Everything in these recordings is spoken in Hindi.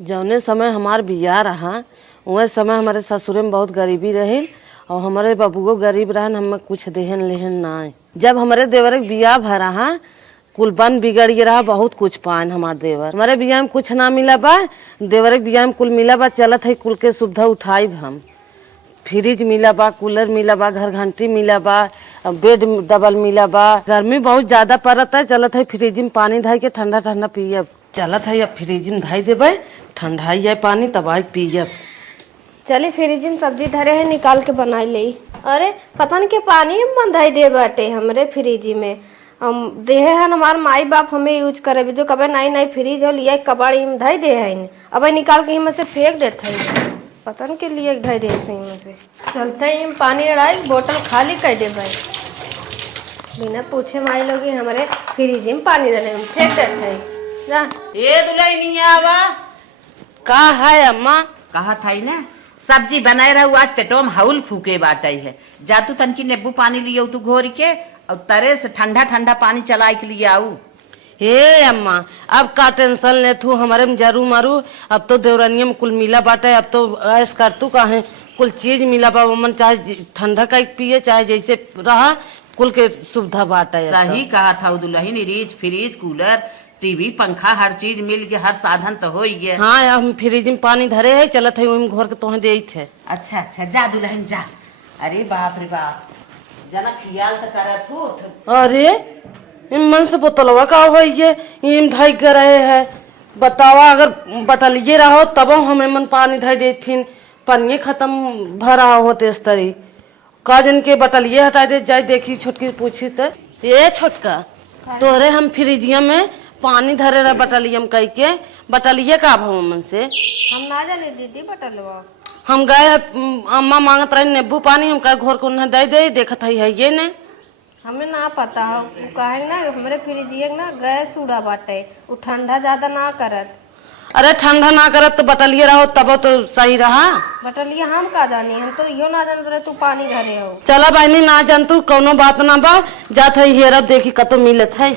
जौने समय हमार बियाह रहा वह समय हमारे ससुरे में बहुत गरीबी रही और हमारे बबुओ गरीब रहन, हमें कुछ देहन लेहन ना है। जब हमारे देवर के बियाह भरा हा कुल बन बिगड़ गया रहा, बहुत कुछ पान हमारे देवर। हमारे बियाह में कुछ ना मिला बा, देवर के बियाह में कुल मिला बा। चलत है कुल के सुविधा उठाई हम, फ्रिज मिला बा, कूलर मिला बा, घर घंटी मिला बा, बेड डबल मिला बा। गर्मी बहुत ज्यादा पड़त है, चलत है फ्रिज में पानी धाई के ठंडा ठंडा पियब। चलत है अब फ्रिज में धाई देवे, ठंडाई है पानी तब आई पियब। चली फ्रिज में सब्जी धरे है, निकाल के बनाई ले। अरे पता नहीं के पानी में धाई दे बाटे हमरे फ्रिज में। हम देहे है हमार माई बाप हमें यूज करे भी तो कभी नई नई फ्रिज हो लिया कबाड़ी में धाई दे है। अब निकाल के हिम्मत से फेंक देते है, पता नहीं के लिए धाई दे से पे चलते ही पानी अड़ाई बोतल खाली कर दे भाई। बिना पूछे माई लोग हमारे फ्रिज में पानी देने में फेंक देते है। जा ये दुल्हन आवा का है अम्मा? कहा था ना सब्जी बनाए रहू, आज पेटो में हउल फूके बाटे है। जा तू तनकी नींबू पानी लियो तू घोर के और तरे से ठंडा ठंडा पानी चलाए के लिए आऊ। हे अम्मा अब का टेंशन ले तू, हमारे में जरू मारू। अब तो देवरानिया में कुल मिला बाटे, अब तो ऐस कर तू काहे कुल चीज मिला बा। मन चाहे ठंडा का पिए चाहे जैसे रहा कुल के सुविधा बाटे। सही कहा था दुल्हन, रिज फ्रिज कूलर टीवी पंखा हर चीज मिल के हर साधन तो हो गया। हाँ हम फ्रिज में पानी धरे है, चलत है वही घर के तोहे दे थे। अच्छा अच्छा जा दुल्हन जा। अरे बाप रे बाप, जना खियाल तो करत हो। अरे मन से बोतलवा का हो ये धाई कर रहे है। बतावा अगर बटलिए रहो तब हमें मन पानी धाई दे, फिर पानी खत्म भरा होते इस तरी का जन के बटलिए हटा दे जाए। देखी छोटकी पूछी तो ये छोटका तोरे हम फ्रिजिया में पानी धरे रहा बटलिया में कई के, बटलिए का भाव मन से हम ना जाने दीदी बटलवा। हम गए अम्मा मांगत रहे नींबू पानी, हम कहे घोर को न दे देखत है ये ने हमें ना पता हो कहे ना हमारे फ्रिजिया ना गैस उड़ा बाटे, वो ठंडा ज्यादा ना करत। अरे ठंडा ना करत तो बटलिए रहो तब तो सही रहा। बटलिया हम का जानी, हम तो यो ना जान रहे तू पानी धरे हो। चला बहनी ना जान तू कौनो बात ना बा, जात है हेरा देखी कतो मिलत है।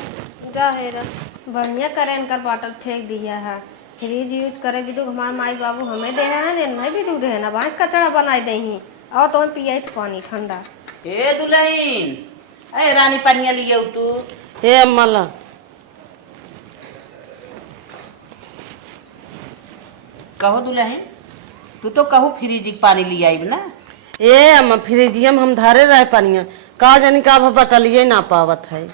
जा हेरा बढ़िया करे इनकर बाटल फेंक दिया है। फ्रिज यूज करे भी तो हमारे माई बाबू हमें दे है नहीं भी दूध है ना बांस कचड़ा बनाई दे ही और तो पिए पानी ठंडा। ए दुल्हन ए रानी पानिया लिए तू। हे अम्मा ला कहो दुल्हन, तू तो कहो फ्रिज के पानी ले आई ना। ए अम्मा फ्रिजिया में हम धारे रहे पानिया का जानी का बटलिए ना पावत है।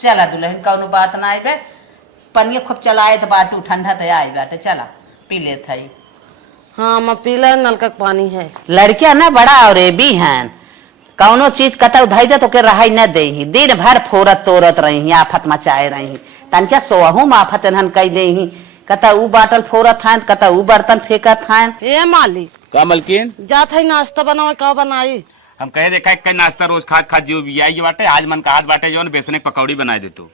चला दुल्हन कौनो बात ना आई बे, पनिया खूब चलाए तो बाटू ठंडा तो आई बाटे, चला पी ले थई। हाँ अम्मा पीला नलका के पानी है। लड़कियां ना बड़ा और भी हैं, कौनो चीज कता उधाई दे तो के रहाई न दे ही, दिन भर फोरत तोरत रही आफत मचाए रही। तन क्या सोहू आफत एनहन कई दे ही, कता ऊ बाटल फोरत हैं कता ऊ बर्तन फेंकत हैं। ए मालिक का मलकिन जात है नाश्ता बनावे का बनाई। हम कहे देखा कई नाश्ता रोज खाद खाद जो भी आई बाटे, आज मन का हाथ बाटे जो बेसन के पकौड़ी बनाए दे तू।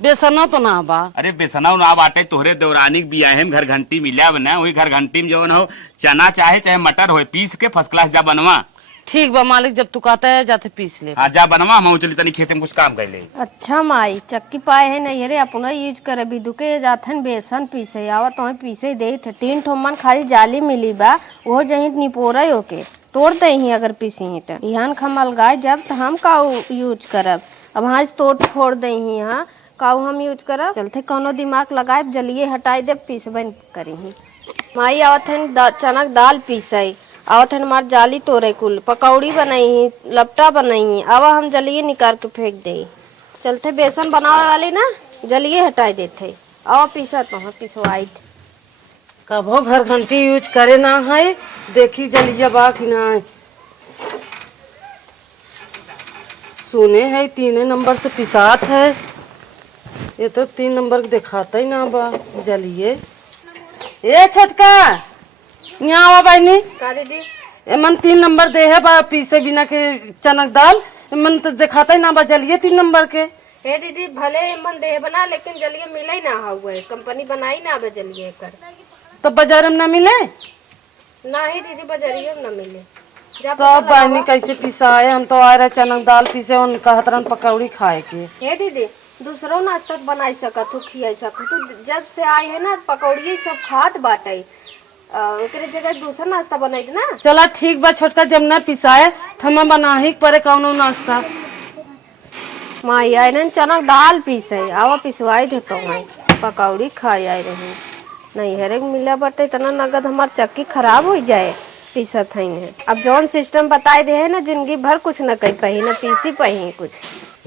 बेसना तो ना बा। अरे बेसना ना बाटे, तोहरे दौरानी बियाह में घर घंटी मिला बना, वही घर घंटी में जो हो चना चाहे चाहे मटर हो पीस के फर्स्ट क्लास जा बनवा। ठीक बा मालिक, जब तू कहता है जाते पीस ले। हाँ जा बनवा, हम चली तनी खेते में कुछ काम कर ले। अच्छा माई चक्की पाए है नहीं रे अपना यूज करे भी दुके जाथन बेसन पीसे आवा तो पीसे दे थे। 3 ठो मन खाली जाली मिली बा, वो जही निपोरा होके तोड़ दे ही अगर पीसी ही तो यहाँ खमल गाय जब तो हम का यूज करब। अब हाँ तोड़ फोड़ दे ही यहाँ काऊ हम यूज करब। चलते कौनो दिमाग लगाए जलिए हटाई दे पीसबन करी ही। माई आवत है चनक दाल पीसे, आवत है हमार जाली तोड़े कुल पकौड़ी बनाई ही लपटा बनाई ही, आवा हम जलिए निकाल के फेंक दे। चलते बेसन बनावे वाली ना जलिए हटाई देते आवा पीसा तो हाँ पिसवाई। कभो घर घंटी यूज करे ना है, देखी जलिया बा कि ना है। सुने है 3 नंबर से पिसात है, ये तो 3 नंबर के दिखाता ही ना बा जलिए। ए छोटका यहाँ आवा बहनी। का दीदी मन 3 नंबर दे है बा पीसे बिना के चनक दाल, मन तो दिखाता ही ना बा जलिए 3 नंबर के। हे दीदी भले मन दे बना लेकिन जलिए मिले ही ना हुआ, कंपनी बनाई ना बे जलिए कर तो बाजार में ना मिले ना ही दीदी बाजारियों में ना मिले। सब बहनी कैसे पिसाए, हम तो आ रहे चनक दाल पीसे उन कहत रहन पकौड़ी खाए के। हे दीदी दूसरो नाश्ता बनाई सकत हो, खियाई सकत हो। तो जब से आए है ना पकौड़ी सब खात बाटे, ओकरे जगह दूसरा नाश्ता बनाई ना। चला ठीक बा छोटका, जब न पिसाए तो हम बना ही पड़े कौनो नाश्ता। माई आए न चना दाल पीसे आवा पिसवाई देतो माई, पकौड़ी खाई आई रही नहीं हरे मिला बटे इतना नगद हमार चक्की खराब हो जाए पीसत है। अब जौन सिस्टम बताए दे है ना जिंदगी भर कुछ न कही पही न पीसी पही कुछ।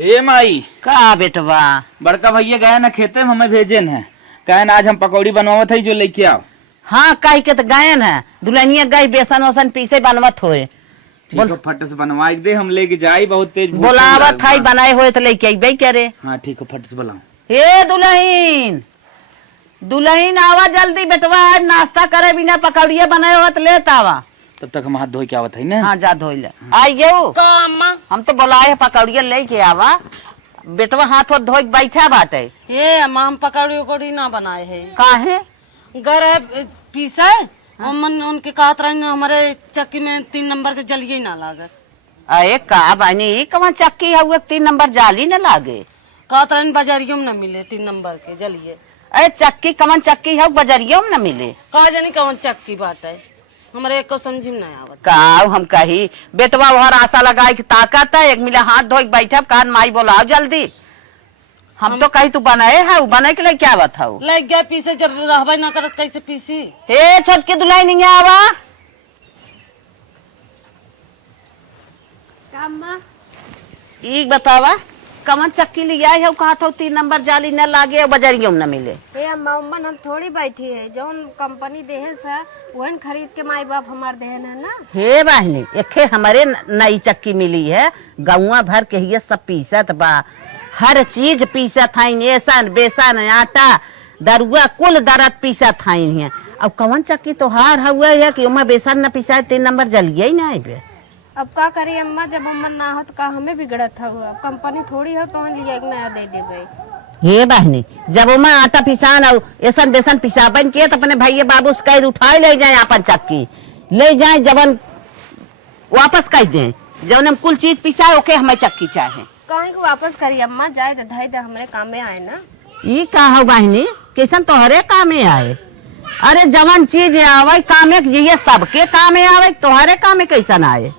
ए माई का बेटवा बड़का भैया गए ना खेते में हमें भेजे न है, कहे आज हम पकौड़ी बनवावत है जो लेके आओ। हाँ कही के तो गायन है, दुल्हनिया गई बेसन वसन पीसे बनवत होए, ठीक है फट से बनवा दे, हम लेके जाई, बहुत तेज भूख बोलावत लगा। है बनाए हुए तो लेके आई करे। हाँ ठीक है फट से बुलाओ। हे दुल्हन दुल्हन आवा जल्दी बेटवा, आज नाश्ता करे बिना पकौड़िया बनाए हुआ तो लेत आवा। तब तक हम हाथ धो के आवत है ना। हाँ जा धो ले आइए, हम तो बोलाए है पकौड़िया लेके आवा, बेटवा हाथ धो के बैठा बाटे। ये अम्मा हम पकौड़ी उकौड़ी ना बनाए है, काहे गरे पीसे मन उनके कहत रहे हमारे चक्की में 3 नंबर के जलिए ना लागत। अरे का बानी कहाँ चक्की है 3 नंबर जाली न लागे, कहत रहे बाजारियों में न मिले 3 नंबर के जलिए। अरे चक्की कमन चक्की है बजरियों में न मिले, कहा जानी कौन चक्की बात है, हमारे एक को समझी में नहीं आवत। का हम कही बेटवा वहर आशा लगाए कि ताकत है, एक मिला हाथ धो बैठब कान माई बोलाओ जल्दी। हम तो कही तू बनाए है, बनाए के लिए क्या बताओ लग गया पीसे, जब रहबे ना करत कैसे पीसी। हे छोटकी दुल्हन नहीं आवा ई बतावा कमन चक्की ले आए है, कहा था 3 नंबर जाली न लागे बजरियों में न मिले। हे अम्मा उम्मन हम थोड़ी बैठी है, जौन कंपनी देहे सा वहन खरीद के माई बाप हमार देहन है ना। हे बहनी एखे हमारे नई चक्की मिली है, गौवा भर के ये सब पीसत बा, हर चीज पीसत है, ऐसन बेसन आटा दरुआ कुल दरद पीसत है। अब कौन चक्की तो हार हुआ है कि उमा बेसन न पिसाए 3 नंबर जलिए ही ना बे। अब का करी अम्मा, जब हमन ना हो तो का हमें बिगड़त है, कंपनी थोड़ी हो तो लिया एक नया दे देबे। हे बहनी जब उमा आटा पिसान और ऐसन बेसन पिसाबन के तो अपने भैया बाबू से कह उठाए ले जाए अपन चक्की ले जाए, जबन वापस कह दे जब हम कुल चीज पिसाए ओके हमें चक्की चाहे। कहीं को वापस करी अम्मा, जाए तो धाई दे हमारे काम में आए ना। ये का हो बहनी कैसन तोहरे कामे आए, अरे जवन चीज आवे कामे ये सबके कामे आवे, तोहरे कामे कैसन आए।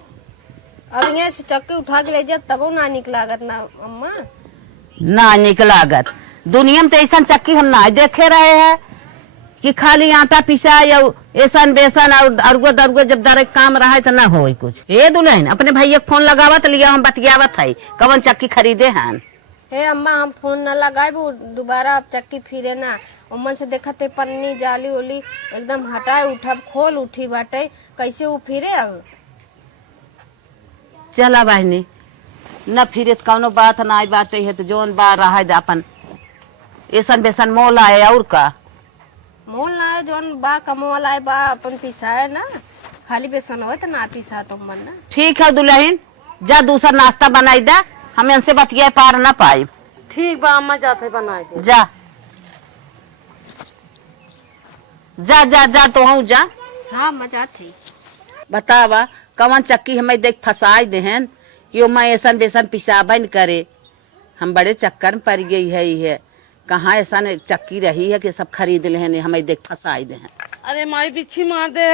अब यहाँ से चक्की उठा के ले जा तब ना निकलागत ना अम्मा। ना निकलागत दुनिया में तो ऐसा चक्की हम ना देखे रहे हैं कि खाली आटा पिसा या ऐसन बेसन और अरगो दरगो जब दर काम रहा है तो ना हो कुछ। ए दुल्हन अपने भैया फोन लगावत लिया, हम बतियावत है कवन चक्की खरीदे हैं। हे अम्मा हम फोन न लगाए वो दोबारा अब चक्की फिरे ना, उमन से देखते पन्नी जाली उली एकदम हटाए उठब खोल उठी बाटे, कैसे वो फिरे। अब चला बहनी न फिरे तो कौनो बात ना बाटे है, तो जोन बार रहा है अपन ऐसन बेसन मोल आए और का मोल ना जोन बा कमवाला है बा अपन पिसाए ना, खाली बेसन हो तो ना पिसा तो मन ना। ठीक है दुल्हन जा दूसरा नाश्ता बनाई दे, हम इनसे बतिया पार ना पाए। ठीक बा अम्मा जाते बनाए दे। जा जा जा जा तो हूँ जा। हाँ मजा थी। बतावा कवन चक्की हमें देख फंसाए देहन कि मैं ऐसा बेसन पिसाबन करे, हम बड़े चक्कर में पड़ गई है कहाँ ऐसा चक्की रही है कि सब खरीद ले हमें देख फंसाए देहन। अरे माई बिच्छी मार दे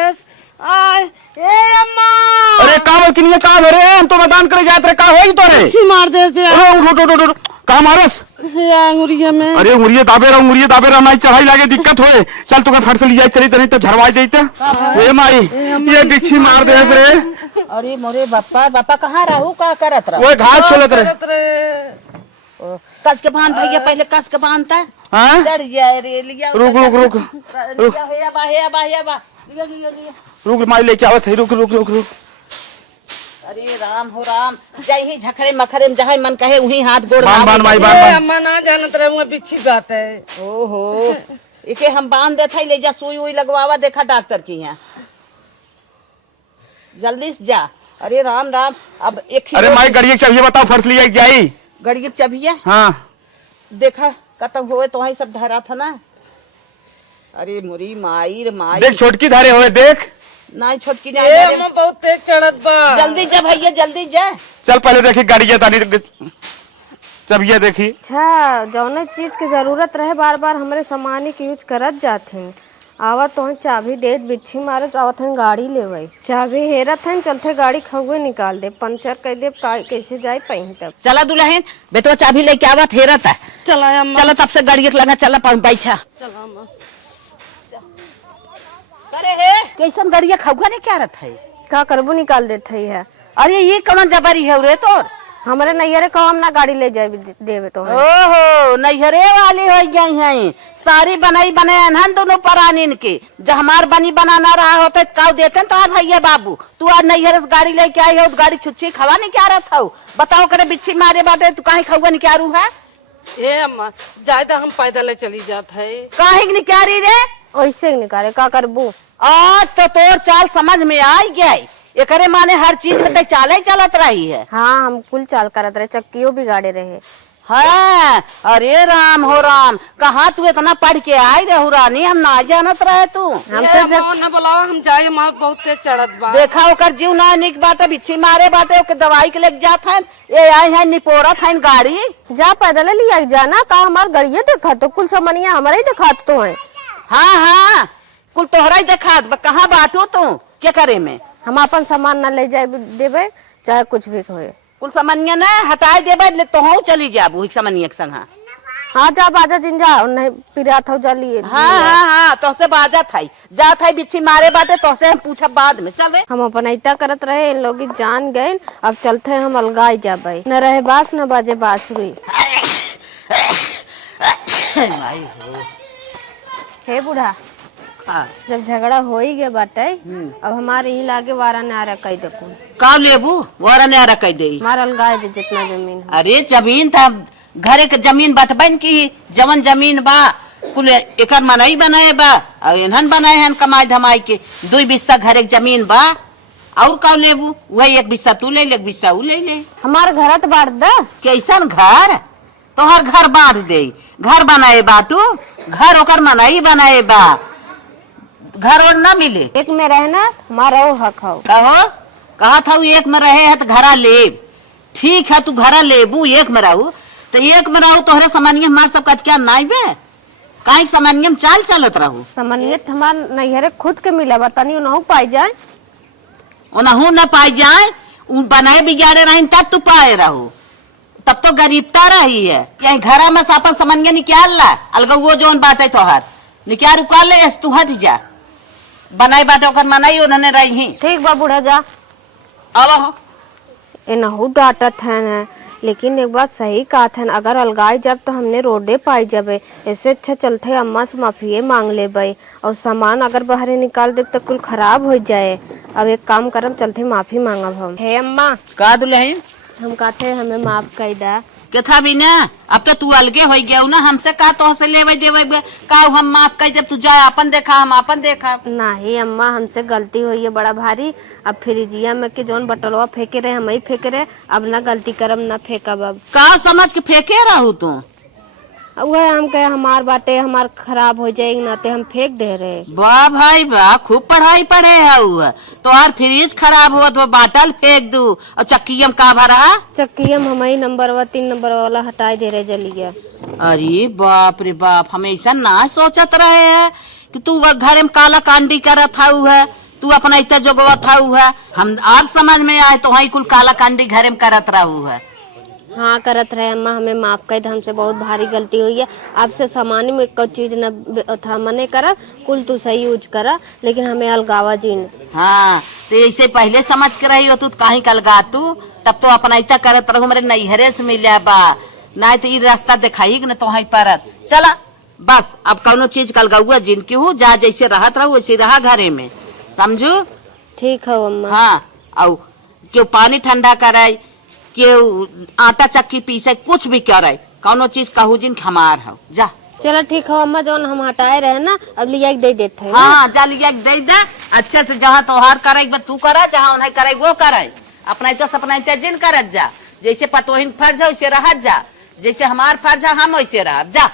आय ए अम्मा, अरे का बोल किनिया का हो रे, हम तो मैदान करे जात रे, का होई तो रे बिच्छी मार दे से अरे उठ उठ उठ का मारस। अंगुरिया में अरे उंगलिये दाबे रहा माई चढ़ाई लागे दिक्कत होए, चल तुके फट से लिया चली तनी तो झरवाई देते। ए माई ये बिच्छी मार दे रे। अरे मोरे बापा बापा कहाँ रहू का करत रहो, ओए घास चलत रे। कस के बांध भैया पहले कस के बांधता हां डर जाए रे लिया रुक रुक रुक लिया हे बा हे बा हे बा लिया लिया लिया। रुक माई लेके आवत है, रुक रुक रुक रुक। अरे राम हो राम, जय ही झखरे मखरे में जहाँ मन कहे वही हाथ गोड़ बांध माई ए बांध। अम्मा ना जानत रहे मैं बिच्छी बात है। ओहो इके हम बांध देते ले जा, सुई उई लगवावा देखा डॉक्टर की यहाँ जल्दी से जा। अरे राम राम अब एक अरे माई गड़िया चाहिए बताओ फर्स लिया जाई गड़िया चबिया हां देखा खत्म हुए तो वही सब धरा था ना। अरे मुरी माई रे माई देख छोटकी धारे होए देख नहीं छोटकी ए नहीं अम्मा बहुत तेज चढ़त बा। जल्दी जा भैया जल्दी जा। चल पहले देखी गाड़ी तानी जब ये देखी अच्छा जौने चीज की जरूरत रहे बार बार हमारे सामान के यूज करत जाते हैं। आवत तो चाबी दे बिच्छी मारे आवत हैं गाड़ी लेवई चाबी हेरत हैं चलते गाड़ी खौए निकाल दे पंचर कर दे कैसे जाए पही तब। चला दुल्हन बेटवा चाबी लेके आवत हेरत है। चला अम्मा चलो तब से गाड़ी लगा चला बैठा। चला अम्मा। अरे हे कैसन गाड़िया खौगा ने क्या रथ है? का करबू निकाल देते है। अरे ये कौन जबरी है रे तोर? हमारे नैयरे को हम ना गाड़ी ले जाए देवे तो है। ओहो नैहरे वाली हो गई हैं सारी बनाई बनाए अनहन दोनों परानीन के जब हमार बनी बनाना रहा होता काउ देते तो भैया बाबू तू आज नैहरे से गाड़ी लेके आई हो गाड़ी छुच्छी खवा नहीं क्या रहा था बताओ करे बिच्छी मारे बाटे तू काहे खौगा नहीं क्या रू है? ए अम्मा ज्यादा हम पैदल चली जात है। काहे नहीं क्या रही रे? वैसे ही निकाले का करबू। आज तो तोर चाल समझ में आई गई एकरे माने हर चीज में चाल ही चलत रही है। हाँ हम कुल चाल करत रहे चक्कियों बिगाड़े रहे। हाँ अरे राम हो राम कहाँ तू इतना पढ़ के आई रहू रानी हम ना जानत रहे तू। हमसे जब न बुलावा हम जाए हमार बहुत तेज चढ़त बा। देखा ओकर जीव ना निक बाटे बिच्छी मारे बाटे ओके दवाई के लेके जात है ये आई है निपोरत है गाड़ी। जा पैदल लिया जाना का हमार गड़िया देखा तो कुल सामानिया हमारे ही दिखात तो है। हाँ हाँ कुल तोहरा ही देखा कहाँ बाटो तू क्या करे में? हम अपन सामान न ले जाए देवे चाहे कुछ भी होए। कुल सामान्य न हटाए देबे तो हूँ चली जाबू सामान्य के संग। हाँ जा बाजा जिन जा नहीं पिरात हो जा लिए। हाँ हाँ हाँ तो से बाजा थाई जा थाई बिच्छी मारे बाटे तो से हम पूछा बाद में चल। हम अपन ऐता करत रहे इन लोग जान गए अब चलते हम अलगाई जाबे न रहे बास न बाजे बांसुरी। हे बूढ़ा जब झगड़ा हो ही गया बाटे अब हमारे ही लागे वारा ने आरा कह दे का लेबू वारा ने आरा कह दे हमारा अलगाई दे जितना जमीन है। अरे जमीन था घरे के जमीन बटबन की जवन जमीन बा कुल एकर मनई बनाए बा और इन्हन बनाए हैं कमाई धमाई के 2 बिस्सा घरे के जमीन बा और का लेबू वही 1 बिस्सा तू ले ले 1 बिस्सा ऊ ले ले। हमार घर तो बांट दे। कैसन घर तोहर घर बांट दे घर बनाए बा तू घर ओकर मनई बनाए बा घर और ना मिले एक में रहना हमारा हक हो। कहो कहा था एक में रहे है तो घरा ले ठीक है तू घरा लेबू एक में रहू तो एक में रहू तोहरे सामान्य हमार सब क्या नाई बे कहीं सामान्य में चाल चलत रहू सामान्य हमार नैहरे खुद के मिला बतानी उन्हों पाई जाए उनहू न पाई जाए बनाए बिगाड़े रही तब तू पाए रहू तब तो गरीबता रही है कहीं घरा में सापन सामान्य निकाल ला अलग वो जोन बाटे तोहर निकाल उकाल ले तू हट जा बनाई बाटे ओकर मनाई उन्होंने रही। ठीक बा बूढ़ा जा अब इनहू डांटत है न लेकिन एक बात सही कहा था अगर अलगाई जब तो हमने रोडे पाई जाबे ऐसे अच्छा चलते अम्मा से माफिए मांग ले बे और सामान अगर बाहर निकाल दे तो कुल खराब हो जाए। अब एक काम करम चलते माफी मांगब हम। हे अम्मा का दुल्हन हम कहते हमें माफ कर दा कथा भी ना अब तो तू अलगे हो गया ना हमसे का तो से लेवे देवे का हम माफ कर दे तू जा अपन देखा हम अपन देखा। नहीं अम्मा हमसे गलती हुई है बड़ा भारी अब फ्रिजिया में के जोन बटलवा फेंके रहे हम ही फेंके रहे अब ना गलती करम ना फेंकब। अब का समझ के फेंके रहू तू वह हम कहे हमार बाटे हमार खराब हो जाएगी नाते हम फेंक दे रहे। वाह भाई वाह खूब पढ़ाई पढ़े है तो हर फ्रिज खराब हुआ तो बाटल फेंक दू और चक्कीयम का भरा चक्कीयम हम ही नंबर 3 नंबर वाला हटाई दे रहे जलिया। अरे बाप रे बाप हमें ऐसा ना सोचत रहे है कि तू घर में काला कांडी करत है तू अपना इतना जगवा था हम आप समझ में आए तो वही कुल काला कांडी घर में करत रहू है। हाँ करत रहे अम्मा हमें माफ कर दे हमसे बहुत भारी गलती हुई है आपसे सामान्य में कोई चीज न था मने करा कुल तू सही यूज करा लेकिन हमें अलगावा जीन। हाँ तो ऐसे पहले समझ के रही हो तू कहीं कलगा तू तब तो अपना इतना करत रहू मेरे नैहरे से मिले बा ना तो ये रास्ता दिखाई न तो वहीं परत चला बस अब कौनो चीज कलगुआ जिनकी हूँ जा जैसे रहत रहू वैसे रहा घरे में समझू। ठीक है अम्मा। हाँ और क्यों पानी ठंडा कराई क्यों आटा चक्की पीसे कुछ भी करे कौनो चीज कहू जिन हमार हो जा। चलो ठीक है अम्मा जोन हम हटाए रहे ना अब लिया दे देते हैं। हाँ जा लिया दे दे अच्छे से जहाँ त्योहार करे तू करा जहाँ उन्हें करे वो करे अपना तो सपना जिन करत जा जैसे पतोहिन फर्ज है वैसे रहत जा जैसे हमार फर्ज है हम वैसे रह जा।